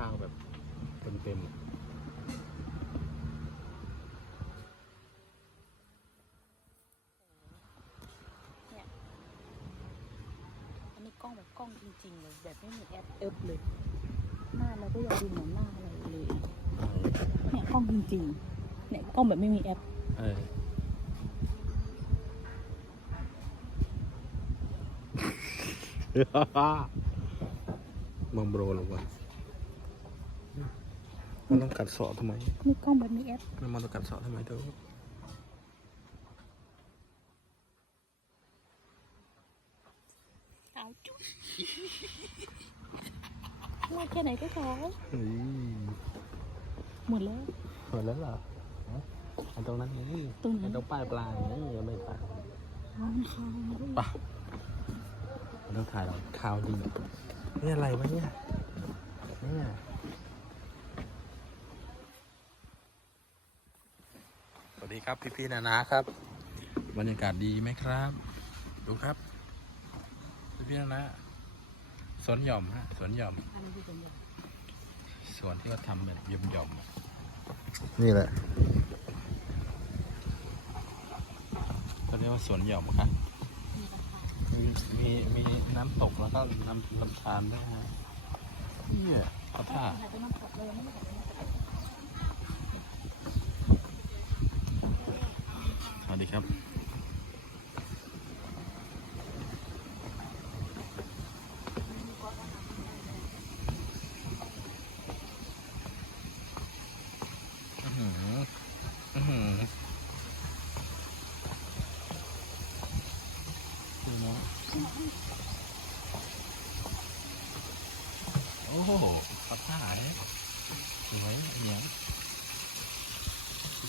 เต็มอันนี้กล้องแบบกล้องจริงๆเลยแบบไม่มีแอปเอิบเลย หน้าเราก็ยังดูเหมือนหน้าอะไรเลยเนี่ยกล้องจริงๆเนี่ยกล้องแบบไม่มีแอปเออมังโบรลงมา มันต้องกัดเสาะทำไมนี่กล้องแบบมีแอปมันต้องกัดเสาะทำไมเธอเอาจุ๊บว่าแค่ไหนก็พอเฮ้ยหมดแล้ว หมดแล้วเหรอฮะอันตรงนั้นไงตรงไหน อันตรงป้ายปลายไงยังไม่ไปร้อนคอด้วยปะมันต้องถ่ายเราข่าวดีนี่อะไรวะเนี่ยเนี่ยสวัส ดีครับพี่ๆนานาครับบรรยากาศดีไหมครับ ดูครับ พี่ๆนานาสวนหย่อมฮะสวนหย่อมอันนี้คือเป็นแบบสวนที่เขาทำแบบหย่อมหย่อมๆอะนี่แหละเขาเรียกว่าสวนหย่อมครับมีราคามีมีมีน้ำตกแล้วก็น้ำลำธารด้วยฮะเนี่ยเขาท่าถ่ายไปน้ำตกเลยไม่ไสวัสดีครับอื้อหืออื้อหือดูนะโอ้โหาท่าเนี่ยสวยเหนียว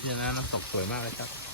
พี่นะน้ำตกสวยมากเลยครับ